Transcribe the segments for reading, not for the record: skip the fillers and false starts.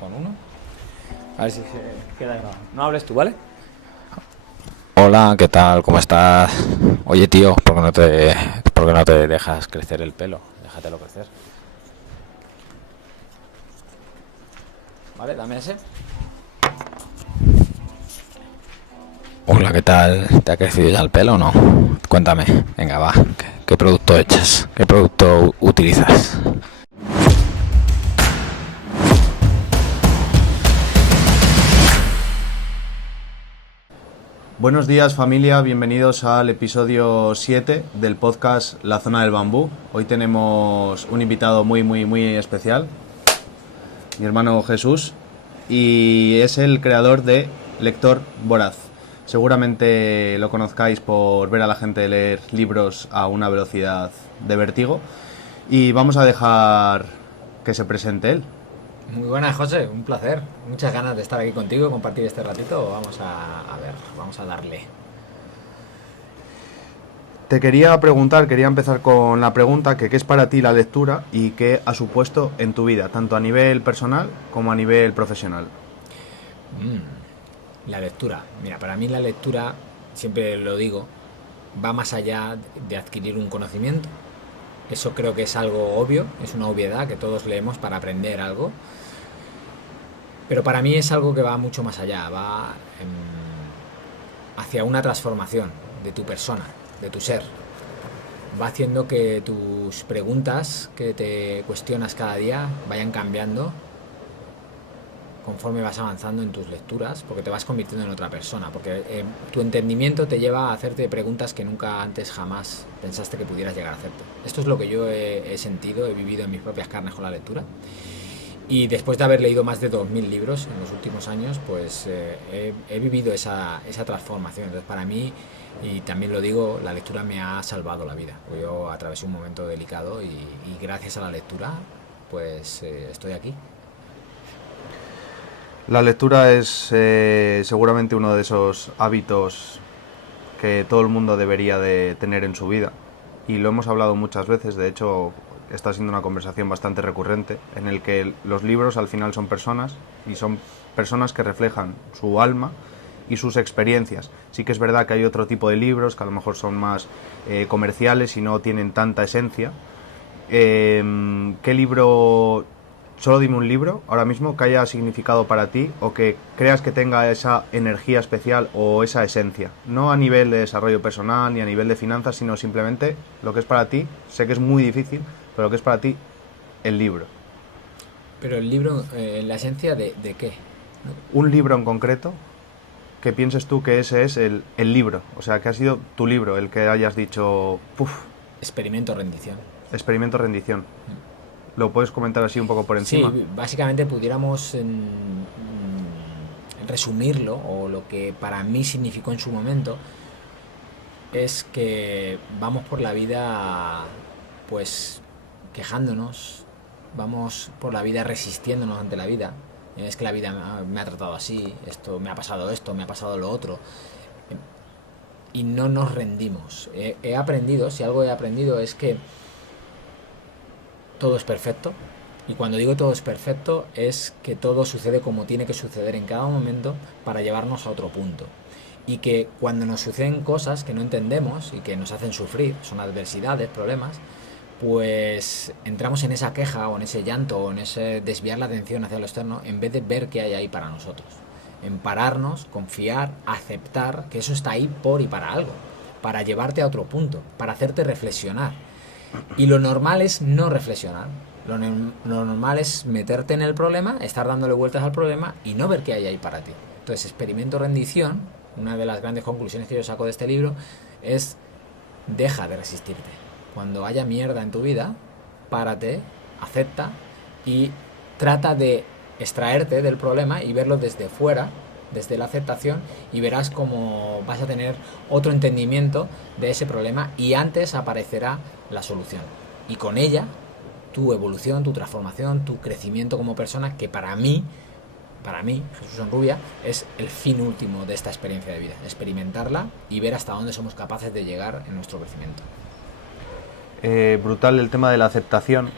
con uno. A ver si se queda grabado. No hables tú, ¿vale? Hola, ¿qué tal? ¿Cómo estás? Oye, tío, por qué no te dejas crecer el pelo? Déjatelo crecer. Vale, dame ese. Hola, ¿qué tal? ¿Te ha crecido ya el pelo o no? Cuéntame. Venga, va. ¿Qué producto echas? ¿Qué producto utilizas? Buenos días familia, bienvenidos al episodio 7 del podcast La Zona del Bambú. Hoy tenemos un invitado muy especial, mi hermano Jesús, y es el creador de Lector Voraz. Seguramente lo conozcáis por ver a la gente leer libros a una velocidad de vértigo, y vamos a dejar que se presente él. Muy buenas, José, un placer. Muchas ganas de estar aquí contigo y compartir este ratito. Vamos a darle. Te quería empezar con la pregunta que qué es para ti la lectura y qué ha supuesto en tu vida, tanto a nivel personal como a nivel profesional. La lectura. Mira, para mí la lectura, siempre lo digo, va más allá de adquirir un conocimiento. Eso creo que es algo obvio, es una obviedad que todos leemos para aprender algo. Pero para mí es algo que va mucho más allá, va hacia una transformación de tu persona, de tu ser. Va haciendo que tus preguntas que te cuestionas cada día vayan cambiando conforme vas avanzando en tus lecturas, porque te vas convirtiendo en otra persona, porque tu entendimiento te lleva a hacerte preguntas que nunca antes jamás pensaste que pudieras llegar a hacerte. Esto es lo que yo he sentido, he vivido en mis propias carnes con la lectura. Y después de haber leído más de 2000 libros en los últimos años, pues he vivido esa transformación. Entonces, para mí, y también lo digo, la lectura me ha salvado la vida. Yo atravesé un momento delicado y gracias a la lectura, pues estoy aquí. La lectura es seguramente uno de esos hábitos que todo el mundo debería de tener en su vida. Y lo hemos hablado muchas veces, de hecho está siendo una conversación bastante recurrente, en el que los libros al final son personas, y son personas que reflejan su alma y sus experiencias. Sí que es verdad que hay otro tipo de libros que a lo mejor son más comerciales y no tienen tanta esencia. ¿Qué libro, solo dime un libro ahora mismo que haya significado para ti o que creas que tenga esa energía especial o esa esencia? No a nivel de desarrollo personal ni a nivel de finanzas, sino simplemente lo que es para ti. Sé que es muy difícil, pero lo que es para ti el libro. Pero el libro, la esencia de qué. Un libro en concreto que pienses tú que ese es el libro, o sea, que ha sido tu libro, el que hayas dicho, puf, Experimento rendición. experimento rendición. ¿Lo puedes comentar así un poco por encima? Sí, básicamente pudiéramos resumirlo, o lo que para mí significó en su momento, es que vamos por la vida pues quejándonos, vamos por la vida resistiéndonos ante la vida. Es que la vida me ha tratado así, esto me ha pasado lo otro. Y no nos rendimos. He aprendido, si algo he aprendido es que todo es perfecto. Y cuando digo todo es perfecto, es que todo sucede como tiene que suceder en cada momento para llevarnos a otro punto. Y que cuando nos suceden cosas que no entendemos y que nos hacen sufrir, son adversidades, problemas, pues entramos en esa queja o en ese llanto o en ese desviar la atención hacia lo externo en vez de ver qué hay ahí para nosotros. En pararnos, confiar, aceptar que eso está ahí por y para algo, para llevarte a otro punto, para hacerte reflexionar. Y lo normal es no reflexionar. Lo normal es meterte en el problema, estar dándole vueltas al problema y no ver qué hay ahí para ti. Entonces, experimento rendición, una de las grandes conclusiones que yo saco de este libro, es deja de resistirte. Cuando haya mierda en tu vida, párate, acepta y trata de extraerte del problema y verlo desde fuera, desde la aceptación, y verás cómo vas a tener otro entendimiento de ese problema y antes aparecerá la solución. Y con ella, tu evolución, tu transformación, tu crecimiento como persona, que para mí, Jesús Onrubia, es el fin último de esta experiencia de vida. Experimentarla y ver hasta dónde somos capaces de llegar en nuestro crecimiento. Brutal el tema de la aceptación.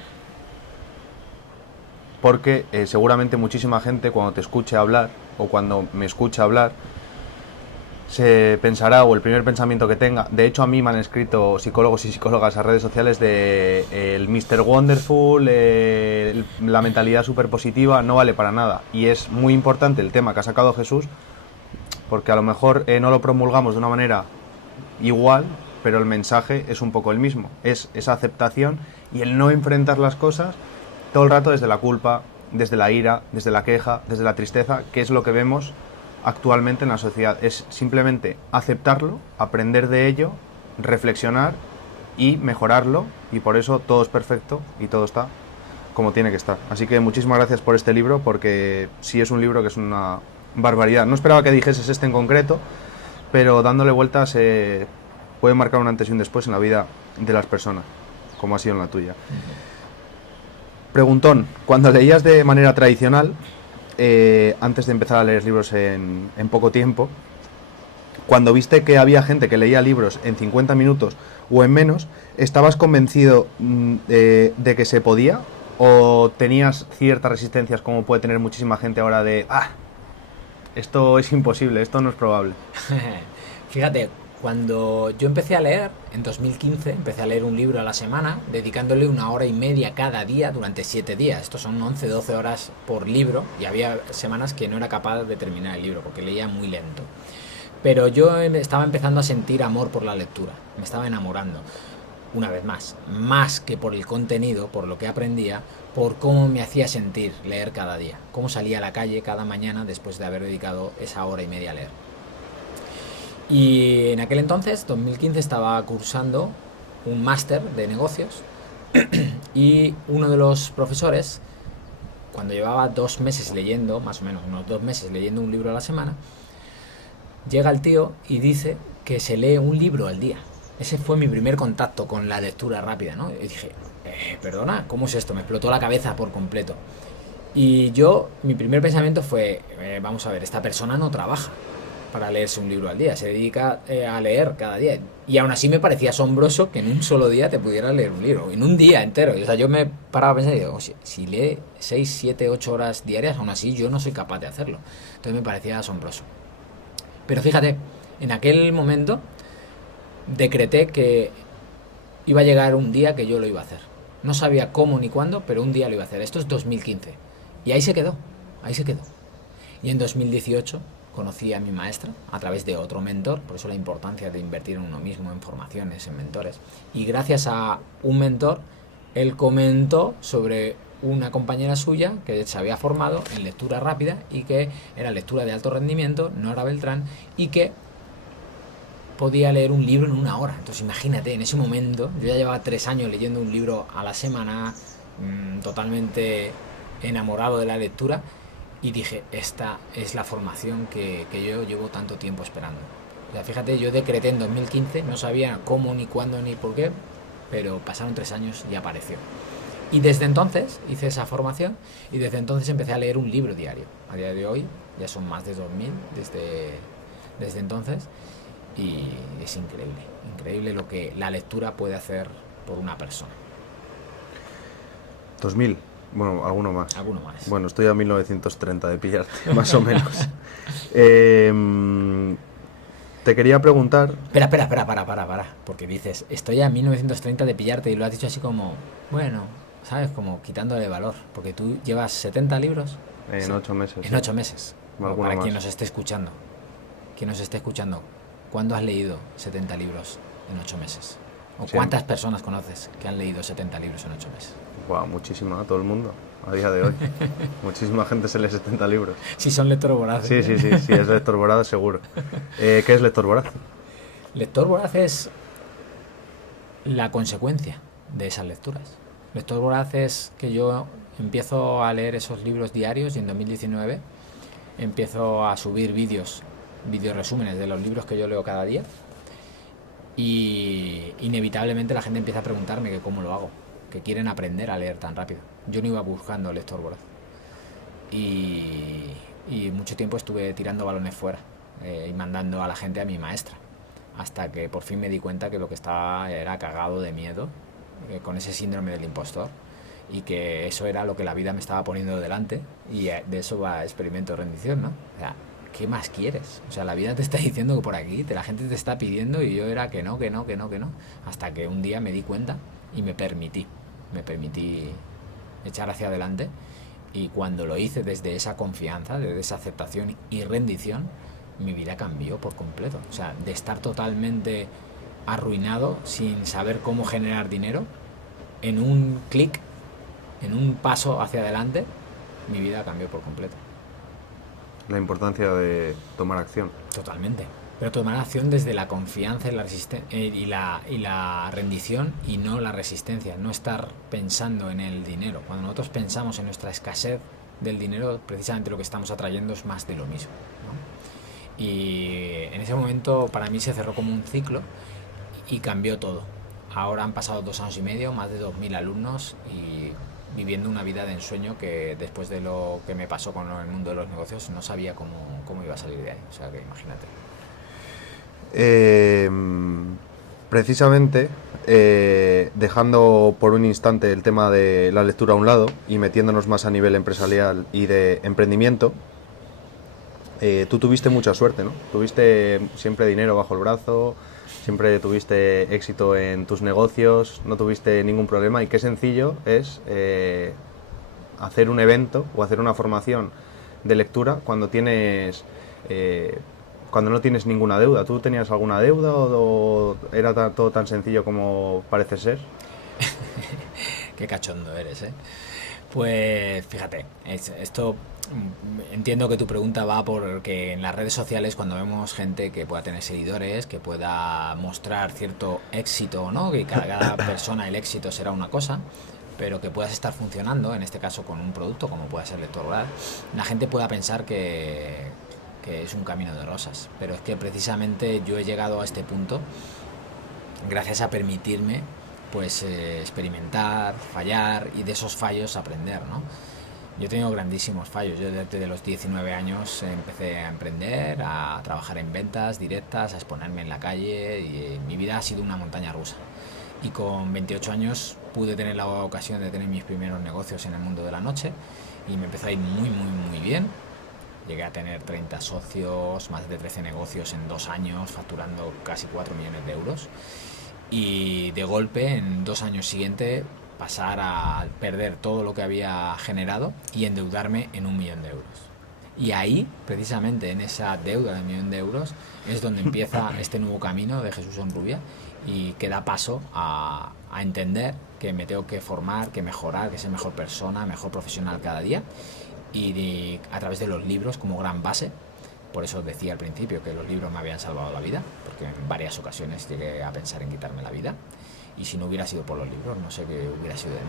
porque seguramente muchísima gente cuando te escuche hablar o cuando me escuche hablar se pensará, o el primer pensamiento que tenga, de hecho a mí me han escrito psicólogos y psicólogas a redes sociales de el Mr. Wonderful, la mentalidad súper positiva no vale para nada, y es muy importante el tema que ha sacado Jesús, porque a lo mejor no lo promulgamos de una manera igual, pero el mensaje es un poco el mismo, es esa aceptación y el no enfrentar las cosas todo el rato desde la culpa, desde la ira, desde la queja, desde la tristeza, que es lo que vemos actualmente en la sociedad. Es simplemente aceptarlo, aprender de ello, reflexionar y mejorarlo, y por eso todo es perfecto y todo está como tiene que estar. Así que muchísimas gracias por este libro, porque sí es un libro que es una barbaridad. No esperaba que dijeses este en concreto, pero dándole vueltas puede marcar un antes y un después en la vida de las personas, como ha sido en la tuya. Preguntón, cuando leías de manera tradicional, antes de empezar a leer libros en poco tiempo, cuando viste que había gente que leía libros en 50 minutos o en menos, ¿estabas convencido de que se podía? ¿O tenías ciertas resistencias, como puede tener muchísima gente ahora, de esto es imposible, esto no es probable? Fíjate, cuando yo empecé a leer, en 2015, empecé a leer un libro a la semana, dedicándole 1 hora y media cada día durante 7 días. Estos son 11-12 horas por libro, y había semanas que no era capaz de terminar el libro, porque leía muy lento. Pero yo estaba empezando a sentir amor por la lectura, me estaba enamorando. Una vez más que por el contenido, por lo que aprendía, por cómo me hacía sentir leer cada día, cómo salía a la calle cada mañana después de haber dedicado esa 1 hora y media a leer. Y en aquel entonces, 2015, estaba cursando un máster de negocios y uno de los profesores, cuando llevaba 2 meses leyendo, más o menos unos 2 meses leyendo un libro a la semana, llega el tío y dice que se lee un libro al día. Ese fue mi primer contacto con la lectura rápida, ¿no? Y dije, perdona, ¿cómo es esto? Me explotó la cabeza por completo. Y mi primer pensamiento fue, vamos a ver, esta persona no trabaja para leerse un libro al día, se dedica a leer cada día. Y aún así me parecía asombroso que en un solo día te pudieras leer un libro, en un día entero. O sea, yo me paraba a pensar y digo, si lee 6, 7, 8 horas diarias, aún así yo no soy capaz de hacerlo. Entonces me parecía asombroso. Pero fíjate, en aquel momento decreté que iba a llegar un día que yo lo iba a hacer. No sabía cómo ni cuándo, pero un día lo iba a hacer. Esto es 2015. Y ahí se quedó, ahí se quedó. Y en 2018 conocí a mi maestra a través de otro mentor, por eso la importancia de invertir en uno mismo, en formaciones, en mentores. Y gracias a un mentor, él comentó sobre una compañera suya que se había formado en lectura rápida y que era lectura de alto rendimiento, Nora Beltrán, y que podía leer un libro en 1 hora. Entonces imagínate, en ese momento, yo ya llevaba 3 años leyendo un libro a la semana, totalmente enamorado de la lectura, y dije, esta es la formación que yo llevo tanto tiempo esperando. O sea, fíjate, yo decreté en 2015, no sabía cómo, ni cuándo, ni por qué, pero pasaron 3 años y apareció. Y desde entonces hice esa formación, y desde entonces empecé a leer un libro diario. A día de hoy ya son más de 2000 desde entonces, y es increíble lo que la lectura puede hacer por una persona. 2000. Bueno, alguno más. Alguno más. Bueno, estoy a 1930 de pillarte, más o menos. Te quería preguntar... Para, porque dices, estoy a 1930 de pillarte, y lo has dicho así como, bueno, ¿sabes? Como quitándole valor, porque tú llevas 70 libros. En 8 meses. En 8 meses. Para más. quien nos esté escuchando. ¿Cuándo has leído 70 libros en 8 meses? ¿O cuántas personas conoces que han leído 70 libros en 8 meses? Wow, muchísima, todo el mundo, a día de hoy. Muchísima gente se lee 70 libros. Si son lector voraz. Sí, es lector voraz, seguro. ¿Qué es lector voraz? Lector voraz es la consecuencia de esas lecturas. Lector voraz es que yo empiezo a leer esos libros diarios, y en 2019 empiezo a subir vídeos resúmenes de los libros que yo leo cada día, y inevitablemente la gente empieza a preguntarme que cómo lo hago, que quieren aprender a leer tan rápido. Yo no iba buscando lector voraz, y mucho tiempo estuve tirando balones fuera, y mandando a la gente a mi maestra, hasta que por fin me di cuenta que lo que estaba era cagado de miedo, con ese síndrome del impostor, y que eso era lo que la vida me estaba poniendo delante, y de eso va experimento rendición, ¿no? O sea, ¿qué más quieres? O sea, la vida te está diciendo que por aquí, la gente te está pidiendo, y yo era que no, que no, que no, que no, hasta que un día me di cuenta y me permití echar hacia adelante, y cuando lo hice desde esa confianza, desde esa aceptación y rendición, mi vida cambió por completo. O sea, de estar totalmente arruinado sin saber cómo generar dinero, en un clic, en un paso hacia adelante, mi vida cambió por completo. La importancia de tomar acción. Totalmente. Pero tomar acción desde la confianza y la rendición, y no la resistencia. No estar pensando en el dinero. Cuando nosotros pensamos en nuestra escasez del dinero, precisamente lo que estamos atrayendo es más de lo mismo, ¿no? Y en ese momento para mí se cerró como un ciclo y cambió todo. Ahora han pasado 2 años y medio, más de 2000 alumnos, y viviendo una vida de ensueño que después de lo que me pasó con el mundo de los negocios no sabía cómo iba a salir de ahí. O sea que imagínate. Precisamente, dejando por un instante el tema de la lectura a un lado y metiéndonos más a nivel empresarial y de emprendimiento, tú tuviste mucha suerte, ¿no? Tuviste siempre dinero bajo el brazo, siempre tuviste éxito en tus negocios, no tuviste ningún problema, y qué sencillo es hacer un evento o hacer una formación de lectura cuando cuando no tienes ninguna deuda. ¿Tú tenías alguna deuda o era todo tan sencillo como parece ser? Qué cachondo eres, ¿eh? Pues fíjate, esto entiendo que tu pregunta va porque en las redes sociales, cuando vemos gente que pueda tener seguidores, que pueda mostrar cierto éxito, ¿no? Que cada persona el éxito será una cosa, pero que puedas estar funcionando, en este caso con un producto como pueda ser Lector Voraz, la gente pueda pensar que es un camino de rosas. Pero es que precisamente yo he llegado a este punto gracias a permitirme pues experimentar, fallar, y de esos fallos aprender, ¿no? Yo he tenido grandísimos fallos. Yo desde los 19 años empecé a emprender, a trabajar en ventas directas, a exponerme en la calle, y mi vida ha sido una montaña rusa. Y con 28 años pude tener la ocasión de tener mis primeros negocios en el mundo de la noche, y me empezó a ir muy, muy, muy bien. Llegué a tener 30 socios, más de 13 negocios en 2 años, facturando casi 4 millones de euros. Y de golpe, en 2 años siguientes, pasar a perder todo lo que había generado y endeudarme en 1 millón de euros. Y ahí, precisamente en esa deuda de 1 millón de euros, es donde empieza este nuevo camino de Jesús Onrubia, y que da paso a entender que me tengo que formar, que mejorar, que ser mejor persona, mejor profesional cada día, y a través de los libros como gran base. Por eso decía al principio que los libros me habían salvado la vida, porque en varias ocasiones llegué a pensar en quitarme la vida, y si no hubiera sido por los libros, no sé qué hubiera sido de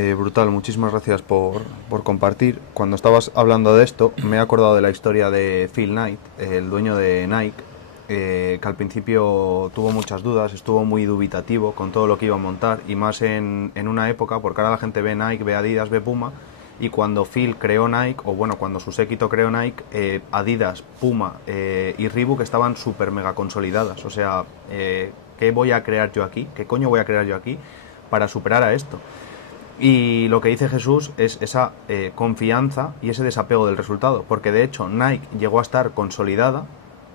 mí. Brutal, muchísimas gracias por compartir. Cuando estabas hablando de esto, me he acordado de la historia de Phil Knight, el dueño de Nike, que al principio tuvo muchas dudas, estuvo muy dubitativo con todo lo que iba a montar, y más en una época, porque ahora la gente ve Nike, ve Adidas, ve Puma, y cuando Phil creó Nike, o bueno, cuando su séquito creó Nike, Adidas, Puma y Reebok estaban súper mega consolidadas. O sea, ¿qué voy a crear yo aquí? ¿Qué coño voy a crear yo aquí para superar a esto? Y lo que dice Jesús es esa confianza y ese desapego del resultado, porque de hecho Nike llegó a estar consolidada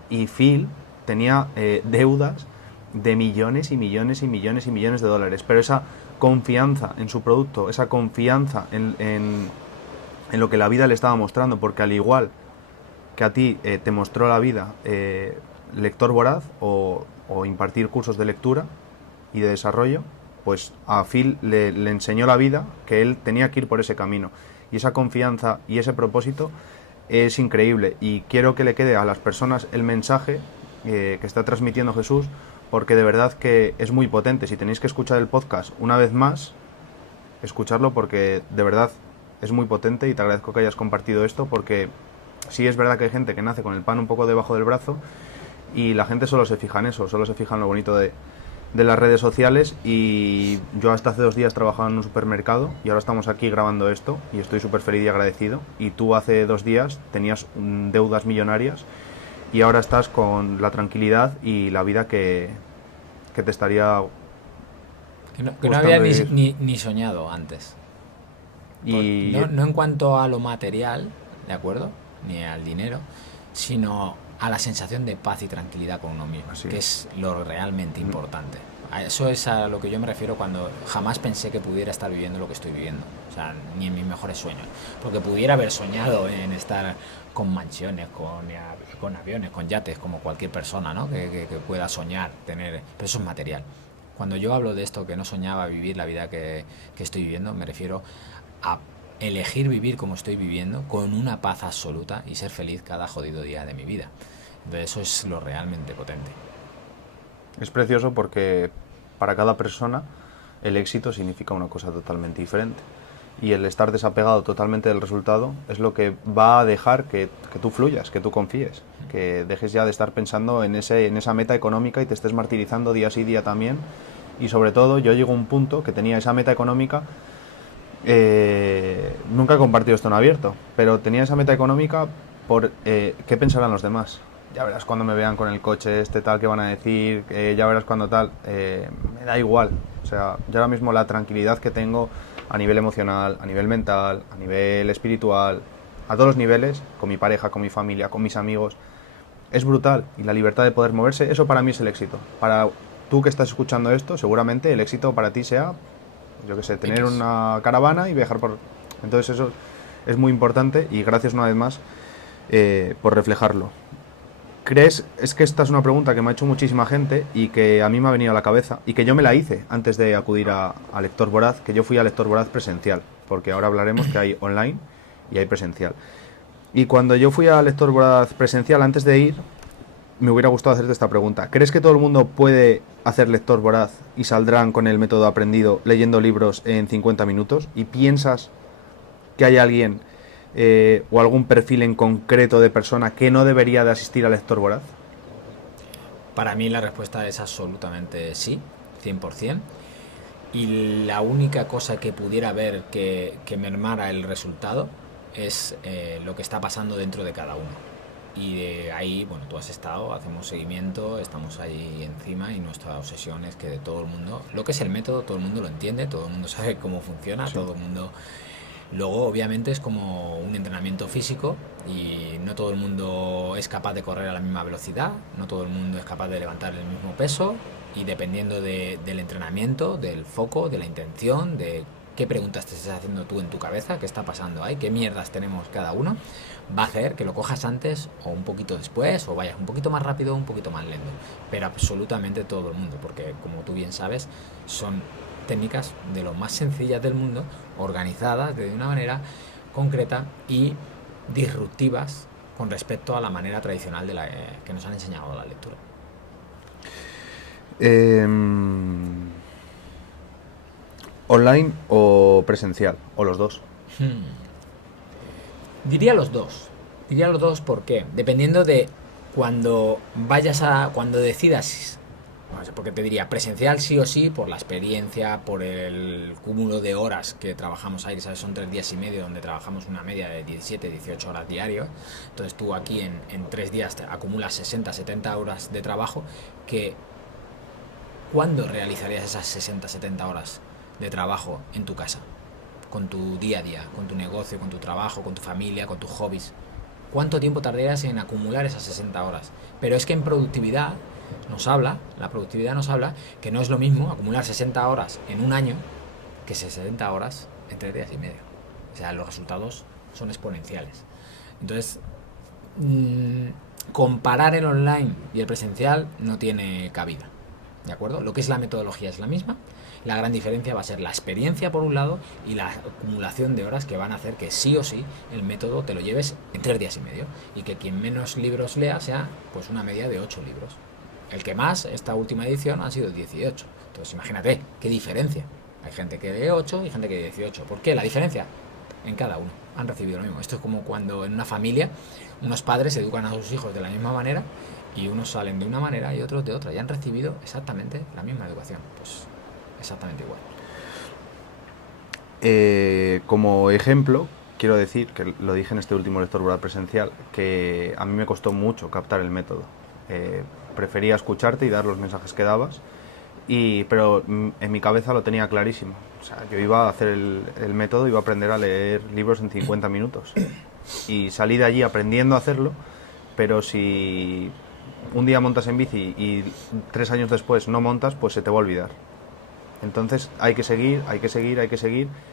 y Phil tenía deudas de millones y millones y millones y millones de dólares, pero esa confianza en su producto, esa confianza en lo que la vida le estaba mostrando, porque al igual que a ti te mostró la vida Lector Voraz o impartir cursos de lectura y de desarrollo, pues a Phil le enseñó la vida que él tenía que ir por ese camino, y esa confianza y ese propósito es increíble, y quiero que le quede a las personas el mensaje que está transmitiendo Jesús, porque de verdad que es muy potente. Si tenéis que escuchar el podcast una vez más, escucharlo, porque de verdad es muy potente, y te agradezco que hayas compartido esto, porque sí es verdad que hay gente que nace con el pan un poco debajo del brazo, y la gente solo se fija en eso, solo se fija en lo bonito de las redes sociales. Y yo hasta hace 2 días trabajaba en un supermercado, y ahora estamos aquí grabando esto, y estoy súper feliz y agradecido. Y tú hace 2 días tenías deudas millonarias, y ahora estás con la tranquilidad y la vida que te estaría Que no buscando había vivir. ni soñado antes. Y No en cuanto a lo material, ¿de acuerdo? Ni al dinero, sino a la sensación de paz y tranquilidad con uno mismo, así que es lo realmente importante. A eso es a lo que yo me refiero cuando jamás pensé que pudiera estar viviendo lo que estoy viviendo. O sea, ni en mis mejores sueños. Porque pudiera haber soñado en estar con mansiones, con aviones, con yates, como cualquier persona, ¿no? Que pueda soñar, tener... Pero eso es material. Cuando yo hablo de esto, que no soñaba vivir la vida que estoy viviendo, me refiero a elegir vivir como estoy viviendo con una paz absoluta y ser feliz cada jodido día de mi vida. Entonces eso es lo realmente potente. es precioso porque para cada persona el éxito significa una cosa totalmente diferente. Y el estar desapegado totalmente del resultado es lo que va a dejar que tú fluyas, que tú confíes, que dejes ya de estar pensando en esa meta económica y te estés martirizando día sí día también. Y sobre todo yo llego a un punto que tenía esa meta económica, nunca he compartido esto en abierto, pero tenía esa meta económica por qué pensarán los demás. Ya verás cuando me vean con el coche este tal que van a decir, ya verás cuando tal, me da igual. O sea, yo ahora mismo la tranquilidad que tengo a nivel emocional, a nivel mental, a nivel espiritual, a todos los niveles, con mi pareja, con mi familia, con mis amigos, es brutal. Y la libertad de poder moverse, eso para mí es el éxito. Para tú que estás escuchando esto, seguramente el éxito para ti sea, yo que sé, tener X. una caravana y viajar por... Entonces eso es muy importante y gracias una vez más por reflejarlo. ¿Crees? Es que esta es una pregunta que me ha hecho muchísima gente y que a mí me ha venido a la cabeza y que yo me la hice antes de acudir a Lector Voraz, que yo fui a Lector Voraz presencial, porque ahora hablaremos que hay online y hay presencial. Y cuando yo fui a Lector Voraz presencial, antes de ir, me hubiera gustado hacerte esta pregunta. ¿Crees que todo el mundo puede hacer Lector Voraz y saldrán con el método aprendido leyendo libros en 50 minutos? ¿Y piensas que hay alguien o algún perfil en concreto de persona que no debería de asistir a Lector Voraz? Para mí la respuesta es absolutamente sí, 100%. Y la única cosa que pudiera haber que mermara el resultado es lo que está pasando dentro de cada uno. Y de ahí, bueno, tú has estado, hacemos seguimiento, estamos ahí encima y nuestra obsesión es que de todo el mundo, lo que es el método, todo el mundo lo entiende, todo el mundo sabe cómo funciona, Sí. todo el mundo... Luego, obviamente, es como un entrenamiento físico y no todo el mundo es capaz de correr a la misma velocidad, no todo el mundo es capaz de levantar el mismo peso y dependiendo del entrenamiento, del foco, de la intención, de qué preguntas te estás haciendo tú en tu cabeza, qué está pasando ahí, qué mierdas tenemos cada uno, va a hacer que lo cojas antes o un poquito después o vayas un poquito más rápido o un poquito más lento. Pero absolutamente todo el mundo, porque como tú bien sabes, son técnicas de lo más sencillas del mundo, organizadas de una manera concreta y disruptivas con respecto a la manera tradicional de que nos han enseñado la lectura. ¿Online o presencial? ¿O los dos? Diría los dos. Diría los dos, ¿por qué? Dependiendo de cuando decidas, no sé, porque te diría presencial sí o sí por la experiencia, por el cúmulo de horas que trabajamos ahí, ¿sabes? Son 3 días y medio donde trabajamos una media de 17, 18 horas diarios. Entonces tú aquí en 3 días te acumulas 60, 70 horas de trabajo que ¿cuándo realizarías esas 60, 70 horas de trabajo en tu casa? Con tu día a día, con tu negocio, con tu trabajo, con tu familia, con tus hobbies. ¿Cuánto tiempo tardarías en acumular esas 60 horas? Pero es que en productividad la productividad nos habla que no es lo mismo acumular 60 horas en un año que 60 horas en 3 días y medio. O sea, los resultados son exponenciales. Entonces, comparar el online y el presencial no tiene cabida. ¿De acuerdo? Lo que es la metodología es la misma. La gran diferencia va a ser la experiencia por un lado y la acumulación de horas que van a hacer que sí o sí el método te lo lleves en 3 días y medio y que quien menos libros lea sea pues una media de 8 libros. El que más, esta última edición, ha sido 18. Entonces imagínate, qué diferencia. Hay gente que lee 8 y gente que lee 18. ¿Por qué? La diferencia en cada uno. Han recibido lo mismo. Esto es como cuando en una familia unos padres educan a sus hijos de la misma manera y unos salen de una manera y otros de otra y han recibido exactamente la misma educación. Pues exactamente igual. Como ejemplo, quiero decir, que lo dije en este último lector Voraz presencial, que a mí me costó mucho captar el método. Prefería escucharte y dar los mensajes que dabas pero en mi cabeza lo tenía clarísimo. O sea, yo iba a hacer el método, iba a aprender a leer libros en 50 minutos. Y salí de allí aprendiendo a hacerlo, pero si un día montas en bici y 3 años después no montas, pues se te va a olvidar. Entonces hay que seguir,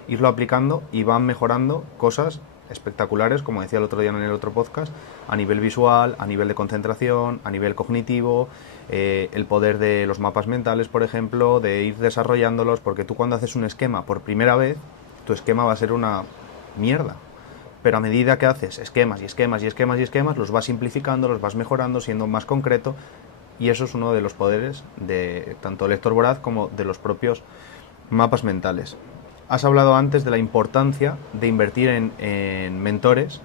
irlo aplicando y van mejorando cosas espectaculares, como decía el otro día en el otro podcast, a nivel visual, a nivel de concentración, a nivel cognitivo, el poder de los mapas mentales, por ejemplo, de ir desarrollándolos, porque tú cuando haces un esquema por primera vez, tu esquema va a ser una mierda. Pero a medida que haces esquemas, los vas simplificando, los vas mejorando, siendo más concreto, y eso es uno de los poderes de tanto el lector voraz como de los propios mapas mentales. Has hablado antes de la importancia de invertir en mentores,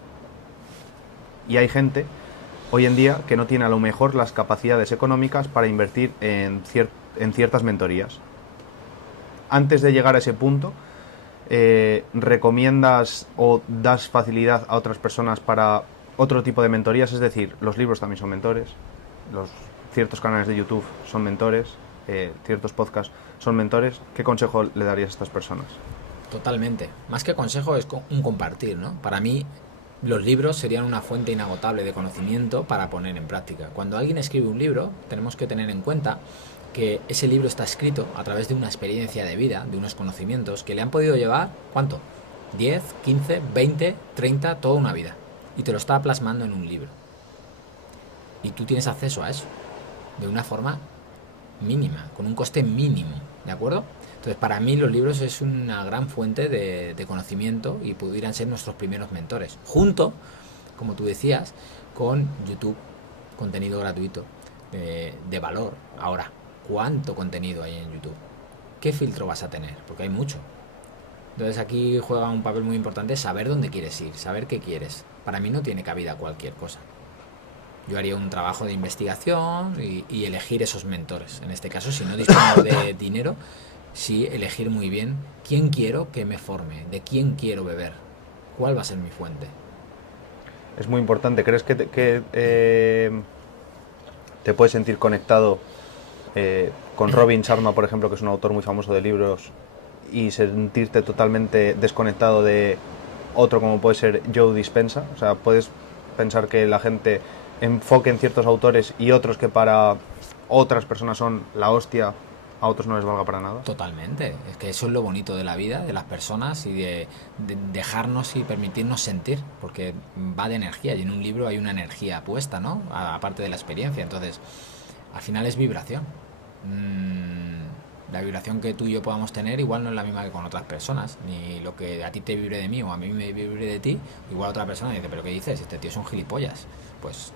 y hay gente hoy en día que no tiene a lo mejor las capacidades económicas para invertir en ciertas mentorías. Antes de llegar a ese punto, ¿recomiendas o das facilidad a otras personas para otro tipo de mentorías? Es decir, los libros también son mentores, ciertos canales de YouTube son mentores, ciertos podcasts son mentores. ¿Qué consejo le darías a estas personas? Totalmente. Más que consejo es un compartir, ¿no? Para mí, los libros serían una fuente inagotable de conocimiento para poner en práctica. Cuando alguien escribe un libro, tenemos que tener en cuenta que ese libro está escrito a través de una experiencia de vida, de unos conocimientos que le han podido llevar, ¿cuánto? 10, 15, 20, 30, toda una vida. Y te lo está plasmando en un libro. Y tú tienes acceso a eso de una forma mínima, con un coste mínimo, ¿de acuerdo? Entonces, para mí los libros es una gran fuente de conocimiento y pudieran ser nuestros primeros mentores. Junto, como tú decías, con YouTube, contenido gratuito, de valor. Ahora, ¿cuánto contenido hay en YouTube? ¿Qué filtro vas a tener? Porque hay mucho. Entonces aquí juega un papel muy importante saber dónde quieres ir, saber qué quieres. Para mí no tiene cabida cualquier cosa. Yo haría un trabajo de investigación y elegir esos mentores. En este caso, si no dispongo de dinero, sí elegir muy bien quién quiero que me forme, de quién quiero beber, cuál va a ser mi fuente. Es muy importante. ¿Crees que te puedes sentir conectado con Robin Sharma, por ejemplo, que es un autor muy famoso de libros, y sentirte totalmente desconectado de otro como puede ser Joe Dispenza? O sea, puedes pensar que la gente enfoque en ciertos autores y otros que para otras personas son la hostia, a otros no les valga para nada. Totalmente. Es que eso es lo bonito de la vida, de las personas y de dejarnos y permitirnos sentir, porque va de energía y en un libro hay una energía puesta, ¿no? Aparte de la experiencia. Entonces, al final es vibración. La vibración que tú y yo podamos tener igual no es la misma que con otras personas, ni lo que a ti te vibre de mí o a mí me vibre de ti, igual otra persona dice, ¿pero qué dices? Este tío es un gilipollas. Pues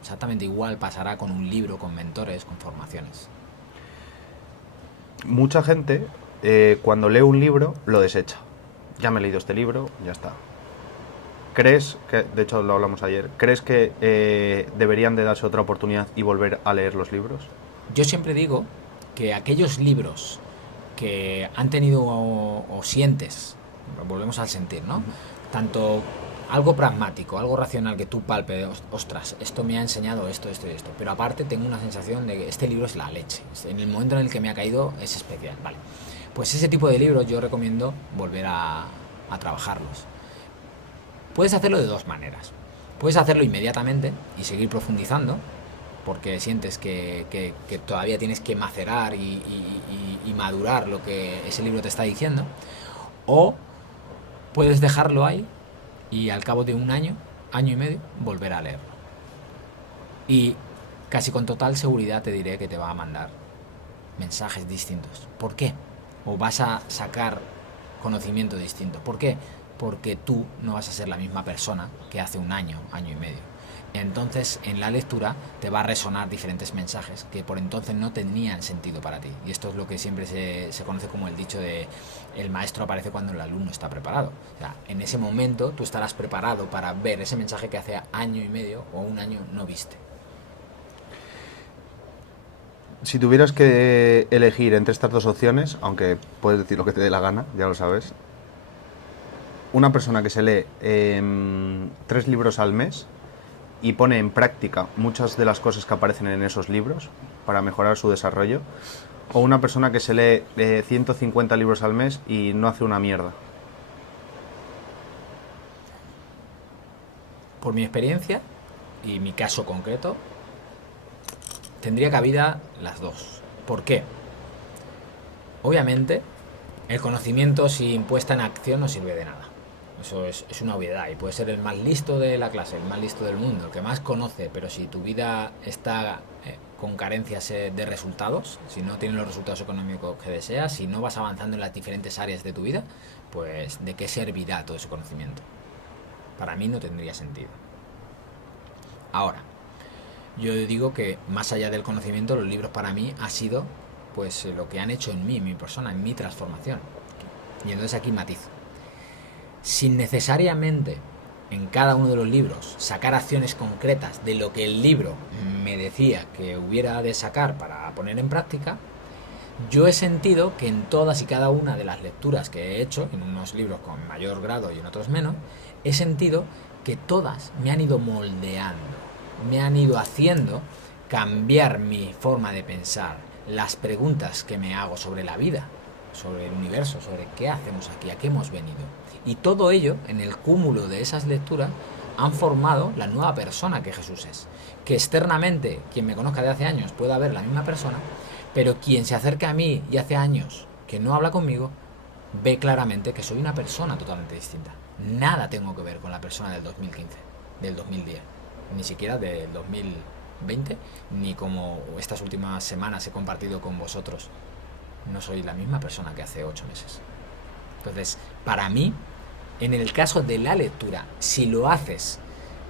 exactamente igual pasará con un libro, con mentores, con formaciones. Mucha gente cuando lee un libro lo desecha. Ya me he leído este libro, ya está. ¿Crees que, de hecho lo hablamos ayer, crees que deberían de darse otra oportunidad y volver a leer los libros? Yo siempre digo que aquellos libros que han tenido o sientes, volvemos al sentir, ¿no? Tanto algo pragmático, algo racional que tú palpes, ostras, esto me ha enseñado esto, esto y esto, pero aparte tengo una sensación de que este libro es la leche, en el momento en el que me ha caído es especial, ¿vale? Pues ese tipo de libros yo recomiendo volver a trabajarlos. Puedes hacerlo de dos maneras. Puedes hacerlo inmediatamente y seguir profundizando, porque sientes que todavía tienes que macerar y madurar lo que ese libro te está diciendo, o puedes dejarlo ahí y al cabo de un año, año y medio, volver a leerlo. Y casi con total seguridad te diré que te va a mandar mensajes distintos. ¿Por qué? O vas a sacar conocimiento distinto. ¿Por qué? Porque tú no vas a ser la misma persona que hace un año, año y medio. Entonces, en la lectura te va a resonar diferentes mensajes que por entonces no tenían sentido para ti. Y esto es lo que siempre se conoce como el dicho de el maestro aparece cuando el alumno está preparado. O sea, en ese momento tú estarás preparado para ver ese mensaje que hace año y medio o un año no viste. Si tuvieras que elegir entre estas dos opciones, aunque puedes decir lo que te dé la gana, ya lo sabes, una persona que se lee 3 libros al mes y pone en práctica muchas de las cosas que aparecen en esos libros para mejorar su desarrollo, o una persona que se lee 150 libros al mes y no hace una mierda? Por mi experiencia y mi caso concreto, tendría cabida las dos. ¿Por qué? Obviamente, el conocimiento sin puesta en acción no sirve de nada. Eso es una obviedad y puede ser el más listo de la clase, el más listo del mundo, el que más conoce, pero si tu vida está con carencias de resultados, si no tienes los resultados económicos que deseas, si no vas avanzando en las diferentes áreas de tu vida, pues ¿de qué servirá todo ese conocimiento? Para mí no tendría sentido. Ahora, yo digo que más allá del conocimiento, los libros para mí ha sido pues lo que han hecho en mí, en mi persona, en mi transformación. Y entonces aquí matizo. Sin necesariamente en cada uno de los libros sacar acciones concretas de lo que el libro me decía que hubiera de sacar para poner en práctica, yo he sentido que en todas y cada una de las lecturas que he hecho, en unos libros con mayor grado y en otros menos, he sentido que todas me han ido moldeando, me han ido haciendo cambiar mi forma de pensar, las preguntas que me hago sobre la vida, sobre el universo, sobre qué hacemos aquí, a qué hemos venido. Y todo ello, en el cúmulo de esas lecturas, han formado la nueva persona que Jesús es. Que externamente, quien me conozca de hace años pueda ver la misma persona, pero quien se acerca a mí y hace años que no habla conmigo, ve claramente que soy una persona totalmente distinta. Nada tengo que ver con la persona del 2015, del 2010, ni siquiera del 2020, ni como estas últimas semanas he compartido con vosotros. No soy la misma persona que hace 8 meses. Entonces, para mí, en el caso de la lectura, si lo haces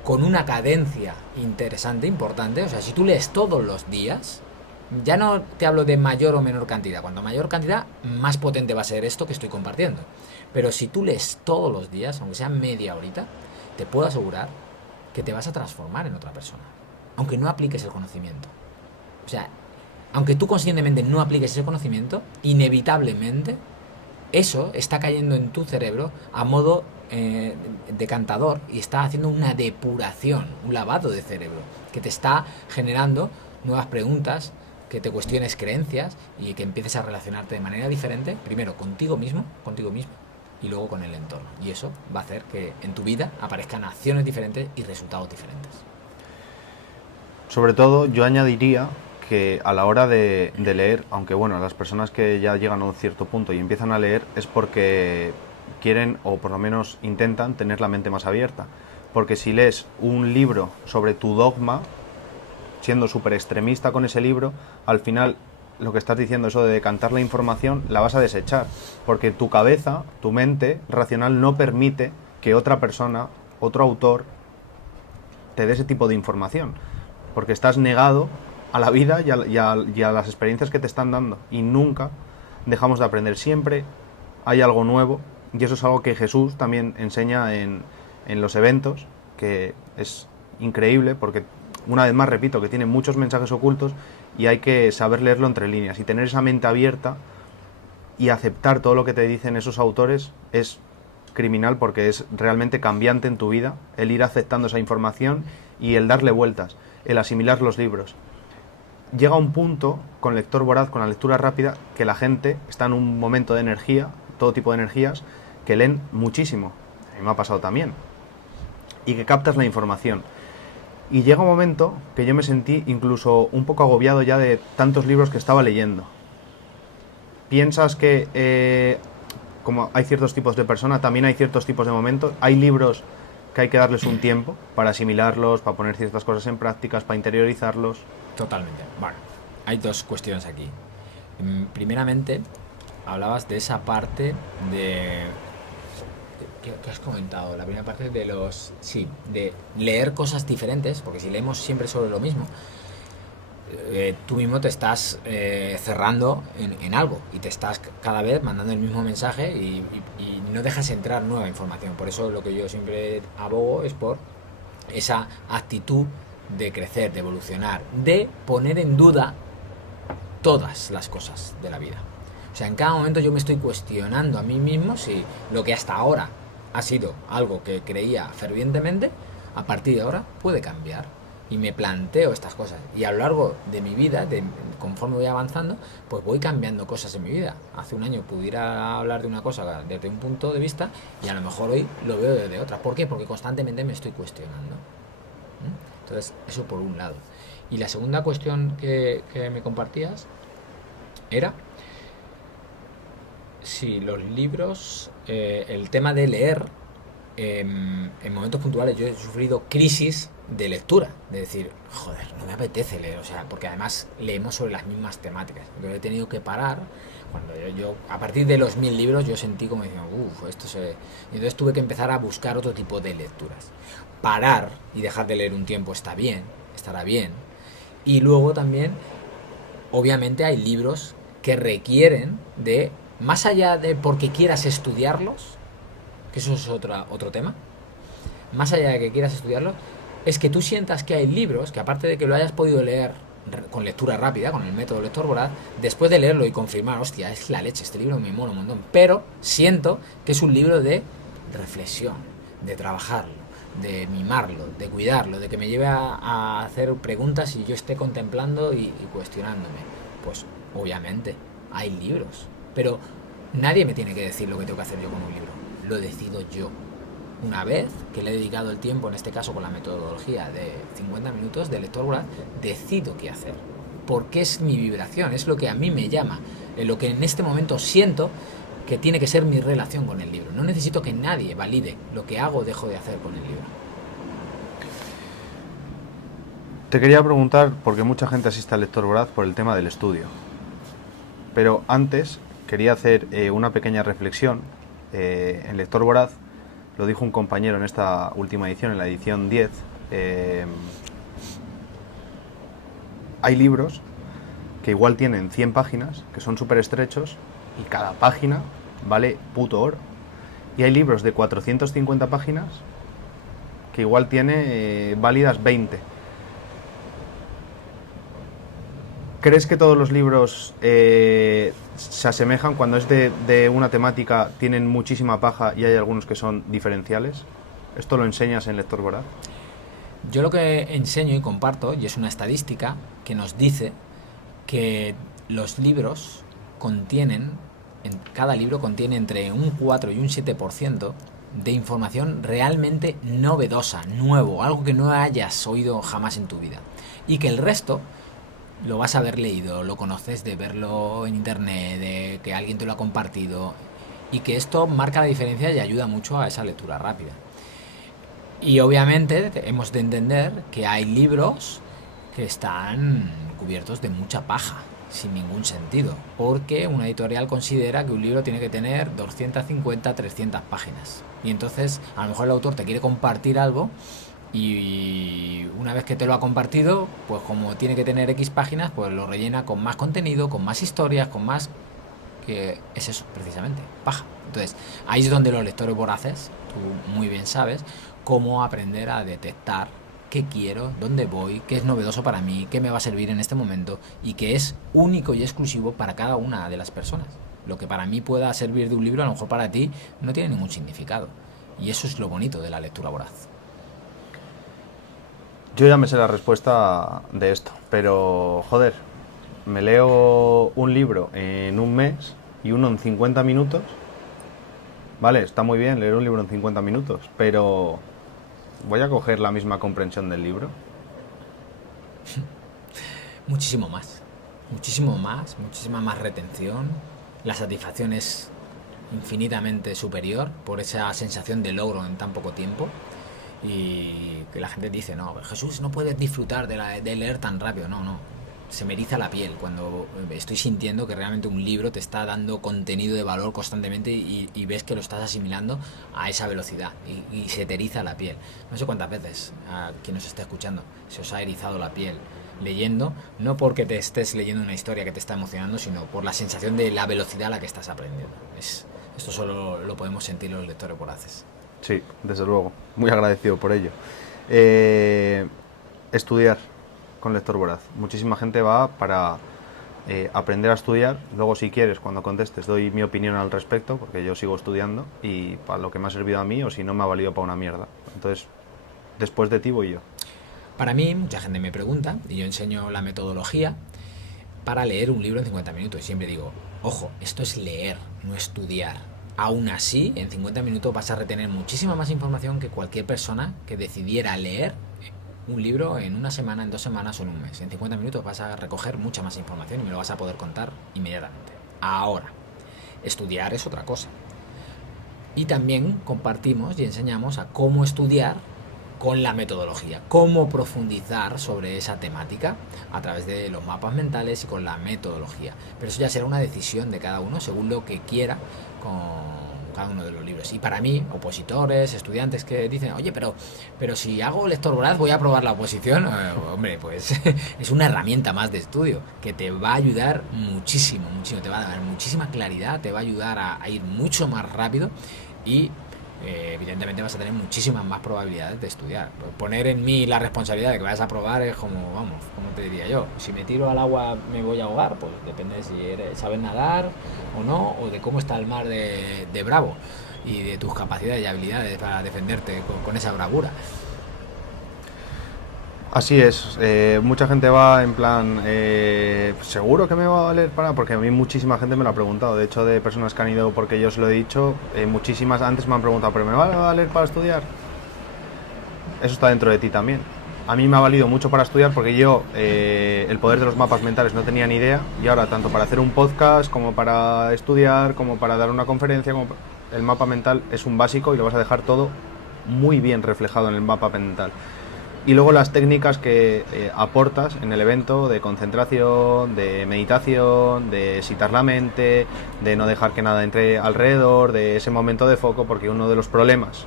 con una cadencia interesante, importante, o sea, si tú lees todos los días, ya no te hablo de mayor o menor cantidad, cuanto mayor cantidad, más potente va a ser esto que estoy compartiendo. Pero si tú lees todos los días, aunque sea media horita, te puedo asegurar que te vas a transformar en otra persona, aunque no apliques el conocimiento. O sea, aunque tú conscientemente no apliques ese conocimiento, inevitablemente eso está cayendo en tu cerebro a modo decantador y está haciendo una depuración, un lavado de cerebro, que te está generando nuevas preguntas, que te cuestiones creencias y que empieces a relacionarte de manera diferente, primero contigo mismo, y luego con el entorno. Y eso va a hacer que en tu vida aparezcan acciones diferentes y resultados diferentes. Sobre todo, yo añadiría que a la hora de leer, aunque bueno, las personas que ya llegan a un cierto punto y empiezan a leer es porque quieren, o por lo menos intentan, tener la mente más abierta. Porque si lees un libro sobre tu dogma, siendo súper extremista con ese libro, al final lo que estás diciendo, eso de decantar la información, la vas a desechar. Porque tu cabeza, tu mente racional no permite que otra persona, otro autor, te dé ese tipo de información. Porque estás negado a la vida y a las experiencias que te están dando. Y nunca dejamos de aprender. Siempre hay algo nuevo. Y eso es algo que Jesús también enseña en los eventos, que es increíble porque, una vez más, repito, que tiene muchos mensajes ocultos y hay que saber leerlo entre líneas. Y tener esa mente abierta y aceptar todo lo que te dicen esos autores es criminal, porque es realmente cambiante en tu vida el ir aceptando esa información y el darle vueltas, el asimilar los libros. Llega un punto con lector voraz, con la lectura rápida, que la gente está en un momento de energía, todo tipo de energías, que leen muchísimo. A mí me ha pasado también. Y que captas la información. Y llega un momento que yo me sentí incluso un poco agobiado ya de tantos libros que estaba leyendo. Piensas que, como hay ciertos tipos de personas, también hay ciertos tipos de momentos. Hay libros que hay que darles un tiempo para asimilarlos, para poner ciertas cosas en prácticas, para interiorizarlos. Totalmente. Bueno, hay dos cuestiones aquí. Primeramente, hablabas de esa parte de... ¿Qué has comentado? La primera parte de los... Sí, de leer cosas diferentes, porque si leemos siempre sobre lo mismo, tú mismo te estás cerrando en algo y te estás cada vez mandando el mismo mensaje y no dejas entrar nueva información. Por eso lo que yo siempre abogo es por esa actitud de crecer, de evolucionar, de poner en duda todas las cosas de la vida. O sea, en cada momento yo me estoy cuestionando a mí mismo si lo que hasta ahora ha sido algo que creía fervientemente, a partir de ahora puede cambiar. y me planteo estas cosas. Y a lo largo de mi vida, conforme voy avanzando, pues voy cambiando cosas en mi vida. Hace un año pudiera hablar de una cosa desde un punto de vista y a lo mejor hoy lo veo desde otra. ¿Por qué? Porque constantemente me estoy cuestionando. Entonces, eso por un lado. Y la segunda cuestión que me compartías era si los libros, el tema de leer, en momentos puntuales yo he sufrido crisis de lectura, de decir, joder, no me apetece leer, o sea, porque además leemos sobre las mismas temáticas. Entonces he tenido que parar, cuando yo a partir de los 1000 libros yo sentí como diciendo, esto se... Y entonces tuve que empezar a buscar otro tipo de lecturas. Parar y dejar de leer un tiempo está bien, estará bien. Y luego también, obviamente hay libros que requieren de, más allá de porque quieras estudiarlos, que eso es otro tema, más allá de que quieras estudiarlos, es que tú sientas que hay libros que aparte de que lo hayas podido leer con lectura rápida, con el método lector voraz, después de leerlo y confirmar, hostia, es la leche, este libro me mola un montón, pero siento que es un libro de reflexión, de trabajarlo, de mimarlo, de cuidarlo, de que me lleve a hacer preguntas y yo esté contemplando y cuestionándome. Pues obviamente hay libros, pero nadie me tiene que decir lo que tengo que hacer yo con un libro, lo decido yo. Una vez que le he dedicado el tiempo, en este caso con la metodología de 50 minutos de lector voraz, decido qué hacer. Porque es mi vibración, es lo que a mí me llama, en lo que en este momento siento que tiene que ser mi relación con el libro. No necesito que nadie valide lo que hago o dejo de hacer con el libro. Te quería preguntar, porque mucha gente asiste al lector voraz por el tema del estudio. Pero antes quería hacer una pequeña reflexión. En lector voraz, lo dijo un compañero en esta última edición, en la edición 10, hay libros que igual tienen 100 páginas, que son súper estrechos, y cada página vale puto oro. Y hay libros de 450 páginas que igual tiene válidas 20. ¿Crees que todos los libros se asemejan cuando es de una temática, tienen muchísima paja y hay algunos que son diferenciales? ¿Esto lo enseñas en lector voraz? Yo lo que enseño y comparto, y es una estadística que nos dice que los libros cada libro contiene entre un 4 y un 7% de información realmente novedosa, nuevo, algo que no hayas oído jamás en tu vida. Y que el resto lo vas a haber leído, lo conoces de verlo en internet, de que alguien te lo ha compartido, y que esto marca la diferencia y ayuda mucho a esa lectura rápida. Y obviamente hemos de entender que hay libros que están cubiertos de mucha paja, sin ningún sentido, porque una editorial considera que un libro tiene que tener 250, 300 páginas. Y entonces a lo mejor el autor te quiere compartir algo y una vez que te lo ha compartido, pues como tiene que tener X páginas, pues lo rellena con más contenido, con más historias, con más... que es eso, precisamente, paja. Entonces, ahí es donde los lectores voraces, tú muy bien sabes, cómo aprender a detectar qué quiero, dónde voy, qué es novedoso para mí, qué me va a servir en este momento y qué es único y exclusivo para cada una de las personas. Lo que para mí pueda servir de un libro, a lo mejor para ti no tiene ningún significado. Y eso es lo bonito de la lectura voraz. Yo ya me sé la respuesta de esto, pero joder, me leo un libro en un mes y uno en 50 minutos. Vale, está muy bien leer un libro en 50 minutos, pero ¿voy a coger la misma comprensión del libro? Muchísimo más, muchísima más retención. La satisfacción es infinitamente superior por esa sensación de logro en tan poco tiempo. Y que la gente dice, no, Jesús, no puedes disfrutar de leer tan rápido. No, se me eriza la piel cuando estoy sintiendo que realmente un libro te está dando contenido de valor constantemente y ves que lo estás asimilando a esa velocidad y se te eriza la piel. No sé cuántas veces a quien nos está escuchando se os ha erizado la piel leyendo, no porque te estés leyendo una historia que te está emocionando, sino por la sensación de la velocidad a la que estás aprendiendo. Esto solo lo podemos sentir los lectores voraces. Sí, desde luego. Muy agradecido por ello. Estudiar con lector voraz. Muchísima gente va para aprender a estudiar. Luego, si quieres, cuando contestes, doy mi opinión al respecto, porque yo sigo estudiando y para lo que me ha servido a mí, o si no, me ha valido para una mierda. Entonces, después de ti voy yo. Para mí, mucha gente me pregunta, y yo enseño la metodología para leer un libro en 50 minutos. Y siempre digo, ojo, esto es leer, no estudiar. Aún así, en 50 minutos vas a retener muchísima más información que cualquier persona que decidiera leer un libro en una semana, en 2 semanas o en un mes. En 50 minutos vas a recoger mucha más información y me lo vas a poder contar inmediatamente. Ahora, estudiar es otra cosa. Y también compartimos y enseñamos a cómo estudiar con la metodología, cómo profundizar sobre esa temática a través de los mapas mentales y con la metodología. Pero eso ya será una decisión de cada uno según lo que quiera con cada uno de los libros. Y para mí, opositores, estudiantes que dicen, oye, pero si hago lector voraz voy a aprobar la oposición, hombre, pues es una herramienta más de estudio que te va a ayudar muchísimo, muchísimo, te va a dar muchísima claridad, te va a ayudar a ir mucho más rápido y evidentemente vas a tener muchísimas más probabilidades de estudiar. Poner en mí la responsabilidad de que vayas a aprobar es como, vamos, como te diría yo, si me tiro al agua me voy a ahogar, pues depende de si sabes nadar o no, o de cómo está el mar de bravo y de tus capacidades y habilidades para defenderte con esa bravura. Así es, mucha gente va en plan, seguro que me va a valer para, porque a mí muchísima gente me lo ha preguntado, de hecho de personas que han ido porque yo os lo he dicho, muchísimas antes me han preguntado, ¿pero me va a valer para estudiar? Eso está dentro de ti también. A mí me ha valido mucho para estudiar porque yo el poder de los mapas mentales no tenía ni idea, y ahora tanto para hacer un podcast como para estudiar, como para dar una conferencia, el mapa mental es un básico y lo vas a dejar todo muy bien reflejado en el mapa mental. Y luego las técnicas que aportas en el evento de concentración, de meditación, de excitar la mente, de no dejar que nada entre alrededor, de ese momento de foco, porque uno de los problemas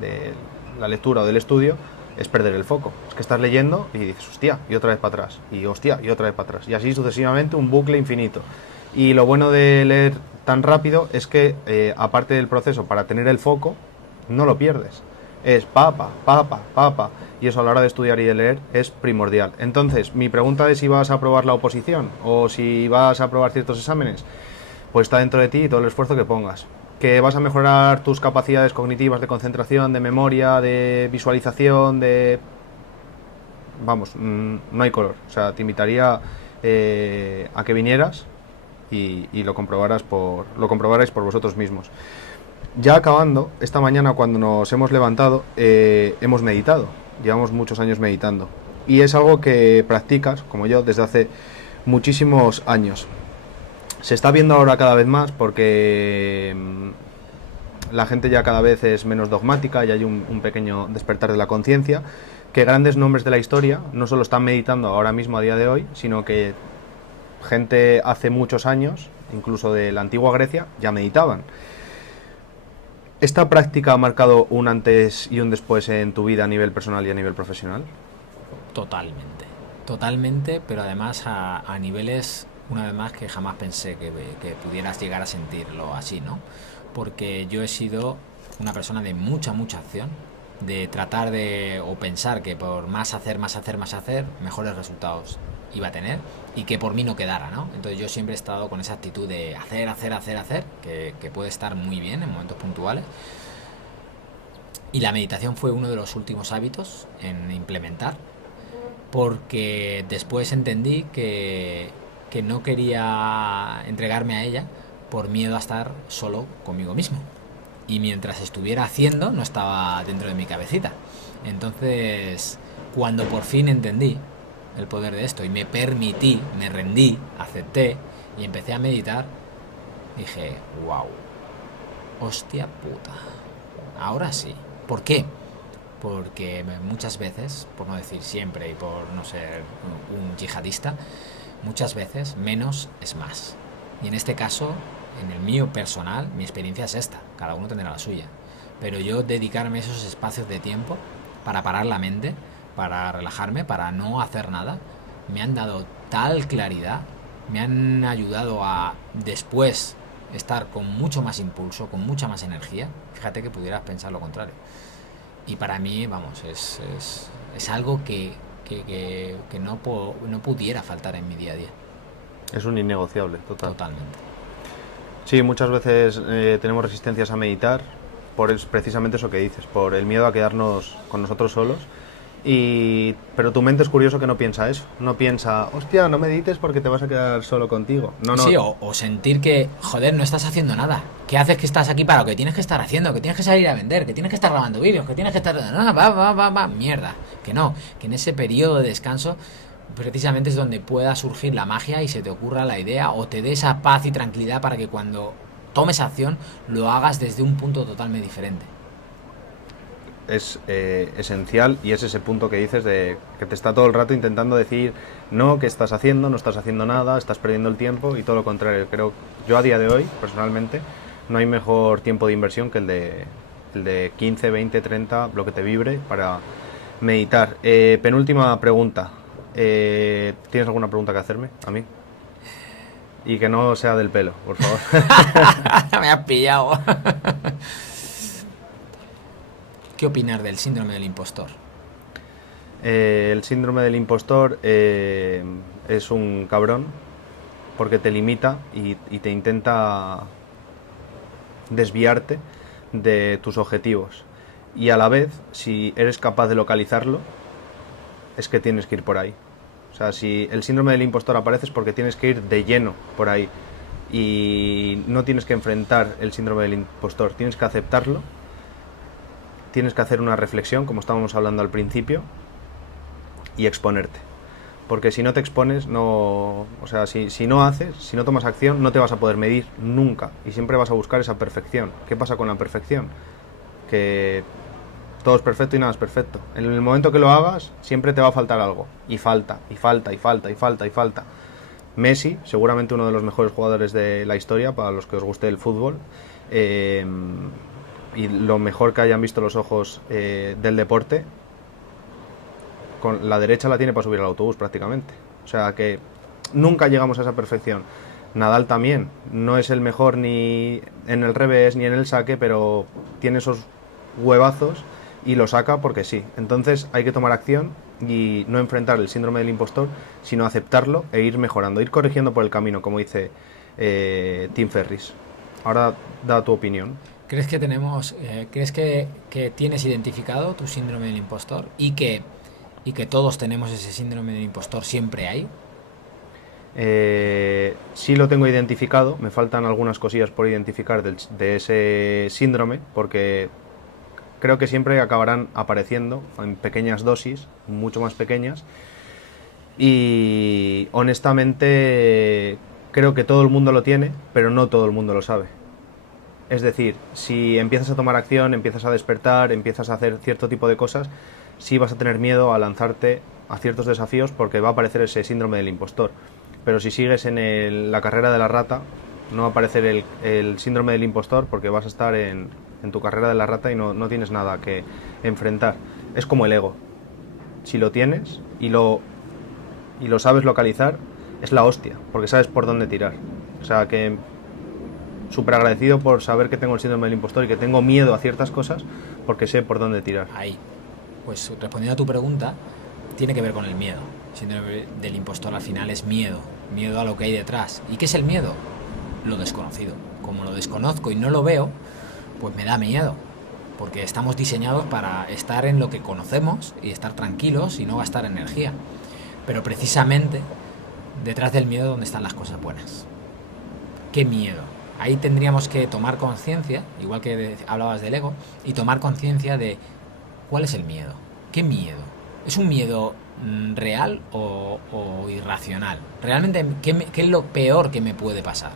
de la lectura o del estudio es perder el foco. Es que estás leyendo y dices, hostia, y otra vez para atrás, y hostia, y otra vez para atrás, y así sucesivamente, un bucle infinito. Y lo bueno de leer tan rápido es que, aparte del proceso para tener el foco, no lo pierdes. Es papa, y eso a la hora de estudiar y de leer es primordial. Entonces, mi pregunta de si vas a aprobar la oposición o si vas a aprobar ciertos exámenes, pues está dentro de ti y todo el esfuerzo que pongas. Que vas a mejorar tus capacidades cognitivas de concentración, de memoria, de visualización, de... Vamos, no hay color. O sea, te invitaría a que vinieras y lo comprobarais por vosotros mismos. Ya acabando, esta mañana cuando nos hemos levantado, hemos meditado. Llevamos muchos años meditando. Y es algo que practicas, como yo, desde hace muchísimos años. Se está viendo ahora cada vez más porque la gente ya cada vez es menos dogmática y hay un pequeño despertar de la conciencia, que grandes nombres de la historia no solo están meditando ahora mismo a día de hoy, sino que gente hace muchos años, incluso de la antigua Grecia, ya meditaban. ¿Esta práctica ha marcado un antes y un después en tu vida a nivel personal y a nivel profesional? Totalmente, pero además a niveles, una vez más, que jamás pensé que pudieras llegar a sentirlo así, ¿no? Porque yo he sido una persona de mucha acción, de tratar de, o pensar que por más hacer, mejores resultados iba a tener, y que por mí no quedara, ¿no? Entonces yo siempre he estado con esa actitud de hacer, que puede estar muy bien en momentos puntuales. Y la meditación fue uno de los últimos hábitos en implementar, porque después entendí que no quería entregarme a ella por miedo a estar solo conmigo mismo. Y mientras estuviera haciendo, no estaba dentro de mi cabecita. Entonces, cuando por fin entendí el poder de esto y me permití, me rendí, acepté y empecé a meditar, dije, wow, hostia puta, ahora sí. ¿Por qué? Porque muchas veces, por no decir siempre y por no ser un yihadista, muchas veces menos es más. Y en este caso, en el mío personal, mi experiencia es esta, cada uno tendrá la suya. Pero yo dedicarme esos espacios de tiempo para parar la mente, para relajarme, para no hacer nada, me han dado tal claridad, me han ayudado a después estar con mucho más impulso, con mucha más energía. Fíjate que pudieras pensar lo contrario. Y para mí, vamos, es algo que no pudiera faltar en mi día a día. Es un innegociable, Totalmente. Sí, muchas veces tenemos resistencias a meditar por precisamente eso que dices, por el miedo a quedarnos con nosotros solos. Pero tu mente es curioso que no piensa eso. No piensa, hostia, no medites porque te vas a quedar solo contigo. No, no. Sí, o sentir que, joder, no estás haciendo nada. ¿Qué haces que estás aquí para lo que tienes que estar haciendo? Que tienes que salir a vender, que tienes que estar grabando vídeos, que tienes que estar... No, va, mierda. Que no, que en ese periodo de descanso precisamente es donde pueda surgir la magia y se te ocurra la idea o te dé esa paz y tranquilidad para que cuando tomes acción lo hagas desde un punto totalmente diferente. Es esencial, y es ese punto que dices de que te está todo el rato intentando decir no, ¿qué estás haciendo? No estás haciendo nada, estás perdiendo el tiempo, y todo lo contrario. Creo, yo a día de hoy, personalmente, no hay mejor tiempo de inversión que el de 15, 20, 30, lo que te vibre para meditar. Penúltima pregunta. ¿Tienes alguna pregunta que hacerme a mí? Y que no sea del pelo, por favor. Me has pillado. ¿Qué opinas del síndrome del impostor? El síndrome del impostor es un cabrón porque te limita y te intenta desviarte de tus objetivos. Y a la vez, si eres capaz de localizarlo, es que tienes que ir por ahí. O sea, si el síndrome del impostor aparece es porque tienes que ir de lleno por ahí. Y no tienes que enfrentar el síndrome del impostor, tienes que aceptarlo. Tienes que hacer una reflexión, como estábamos hablando al principio, y exponerte. Porque si no te expones, no, o sea, si no haces, si no tomas acción, no te vas a poder medir nunca. Y siempre vas a buscar esa perfección. ¿Qué pasa con la perfección? Que todo es perfecto y nada es perfecto. En el momento que lo hagas, siempre te va a faltar algo. Y falta, y falta, y falta, y falta, y falta. Messi, seguramente uno de los mejores jugadores de la historia, para los que os guste el fútbol. Y lo mejor que hayan visto los ojos del deporte, con la derecha la tiene para subir al autobús prácticamente. O sea que nunca llegamos a esa perfección. Nadal también, no es el mejor ni en el revés ni en el saque, pero tiene esos huevazos y lo saca porque sí. Entonces hay que tomar acción y no enfrentar el síndrome del impostor, sino aceptarlo e ir mejorando, ir corrigiendo por el camino, como dice Tim Ferriss. Ahora da tu opinión. ¿Crees que crees que tienes identificado tu síndrome del impostor y que todos tenemos ese síndrome del impostor, siempre hay? Sí lo tengo identificado, me faltan algunas cosillas por identificar de ese síndrome, porque creo que siempre acabarán apareciendo en pequeñas dosis, mucho más pequeñas, y honestamente creo que todo el mundo lo tiene, pero no todo el mundo lo sabe. Es decir, si empiezas a tomar acción, empiezas a despertar, empiezas a hacer cierto tipo de cosas, sí vas a tener miedo a lanzarte a ciertos desafíos porque va a aparecer ese síndrome del impostor. Pero si sigues en la carrera de la rata, no va a aparecer el síndrome del impostor porque vas a estar en tu carrera de la rata y no tienes nada que enfrentar. Es como el ego. Si lo tienes y lo sabes localizar, es la hostia, porque sabes por dónde tirar. O sea que súper agradecido por saber que tengo el síndrome del impostor y que tengo miedo a ciertas cosas porque sé por dónde tirar. Ahí. Pues respondiendo a tu pregunta, tiene que ver con el miedo. El síndrome del impostor al final es miedo. Miedo a lo que hay detrás. ¿Y qué es el miedo? Lo desconocido. Como lo desconozco y no lo veo, pues me da miedo. Porque estamos diseñados para estar en lo que conocemos y estar tranquilos y no gastar energía. Pero precisamente detrás del miedo donde están las cosas buenas. ¿Qué miedo? Ahí tendríamos que tomar conciencia, igual que hablabas del ego, y tomar conciencia de cuál es el miedo. ¿Qué miedo? ¿Es un miedo real o irracional? ¿Realmente qué es lo peor que me puede pasar?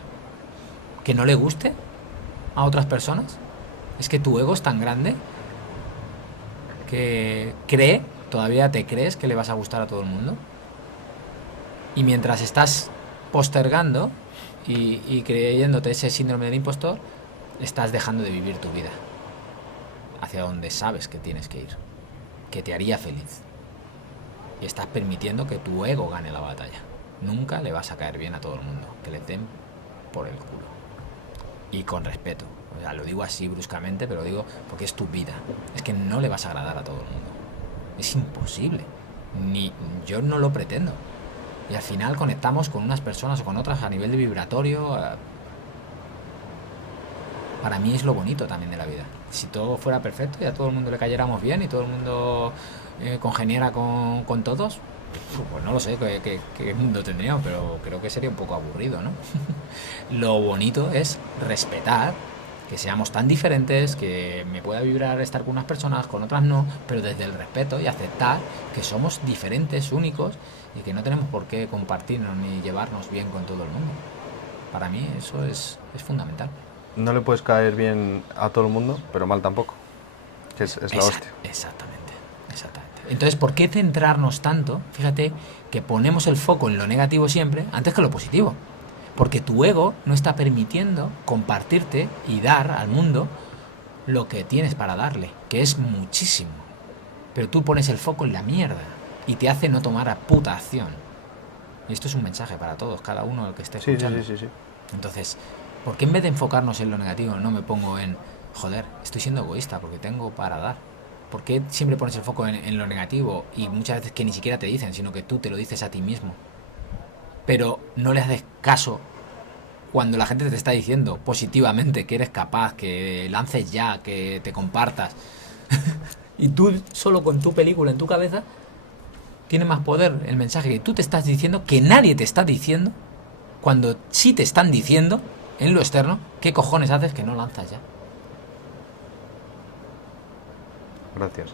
¿Que no le guste a otras personas? ¿Es que tu ego es tan grande que todavía te crees que le vas a gustar a todo el mundo? Y mientras estás postergando y creyéndote ese síndrome del impostor, estás dejando de vivir tu vida hacia donde sabes que tienes que ir, que te haría feliz. Y estás permitiendo que tu ego gane la batalla. Nunca le vas a caer bien a todo el mundo, que le den por el culo. Y con respeto. O sea, lo digo así bruscamente, pero lo digo porque es tu vida. Es que no le vas a agradar a todo el mundo. Es imposible. Ni yo no lo pretendo. Y al final conectamos con unas personas o con otras a nivel de vibratorio. Para mí es lo bonito también de la vida. Si todo fuera perfecto y a todo el mundo le cayéramos bien y todo el mundo congeniara con todos, pues no lo sé qué mundo tendríamos, pero creo que sería un poco aburrido, ¿no? Lo bonito es respetar que seamos tan diferentes, que me pueda vibrar estar con unas personas, con otras no, pero desde el respeto y aceptar que somos diferentes, únicos, y que no tenemos por qué compartirnos ni llevarnos bien con todo el mundo. Para mí eso es fundamental. No le puedes caer bien a todo el mundo, pero mal tampoco, que es la hostia. Exactamente. Entonces, ¿por qué centrarnos tanto? Fíjate que ponemos el foco en lo negativo siempre antes que lo positivo. Porque tu ego no está permitiendo compartirte y dar al mundo lo que tienes para darle, que es muchísimo. Pero tú pones el foco en la mierda y te hace no tomar a puta acción. Y esto es un mensaje para todos, cada uno el que esté escuchando. Sí. Entonces, ¿por qué en vez de enfocarnos en lo negativo no me pongo en, joder, estoy siendo egoísta porque tengo para dar? ¿Por qué siempre pones el foco en lo negativo y muchas veces que ni siquiera te dicen, sino que tú te lo dices a ti mismo? Pero no le haces caso cuando la gente te está diciendo positivamente que eres capaz, que lances ya, que te compartas. Y tú solo con tu película en tu cabeza tiene más poder el mensaje que tú te estás diciendo, que nadie te está diciendo, cuando sí te están diciendo en lo externo. ¿Qué cojones haces que no lanzas ya? Gracias.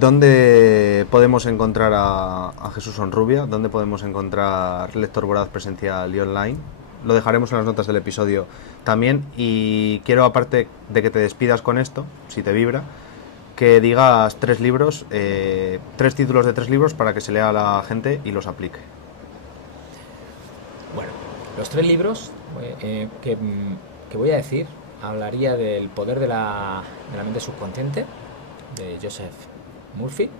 ¿Dónde podemos encontrar a Jesús Honrubia? ¿Dónde podemos encontrar Lector Voraz presencial y online? Lo dejaremos en las notas del episodio también. Y quiero, aparte de que te despidas con esto, si te vibra, que digas 3 libros, 3 títulos de 3 libros para que se lea a la gente y los aplique. Bueno, los 3 libros que voy a decir, hablaría del poder de la mente subconsciente, de Joseph Murphy.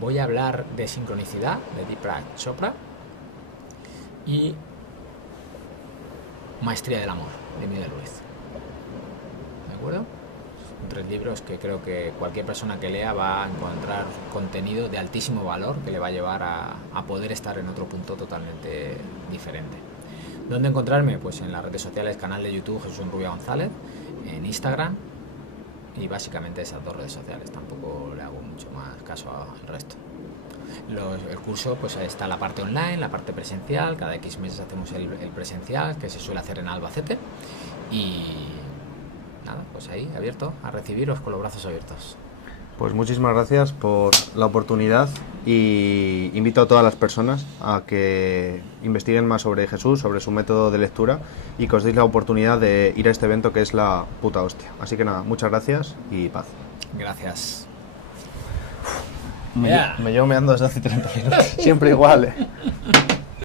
Voy a hablar de sincronicidad, de Deepak Chopra. Y Maestría del amor, de Miguel Ruiz. ¿De acuerdo? Son 3 libros que creo que cualquier persona que lea va a encontrar contenido de altísimo valor que le va a llevar a poder estar en otro punto totalmente diferente. ¿Dónde encontrarme? Pues en las redes sociales, canal de YouTube Jesús Honrubia González, en Instagram, y básicamente esas 2 redes sociales. Tampoco le hago mucho más caso al resto. El curso, pues está la parte online, la parte presencial. Cada X meses hacemos el presencial, que se suele hacer en Albacete. Y nada, pues ahí, abierto a recibiros con los brazos abiertos. Pues muchísimas gracias por la oportunidad y invito a todas las personas a que investiguen más sobre Jesús, sobre su método de lectura y que os deis la oportunidad de ir a este evento que es la puta hostia. Así que nada, muchas gracias y paz. Gracias. Me llevo meando desde hace 30 minutos. Siempre igual,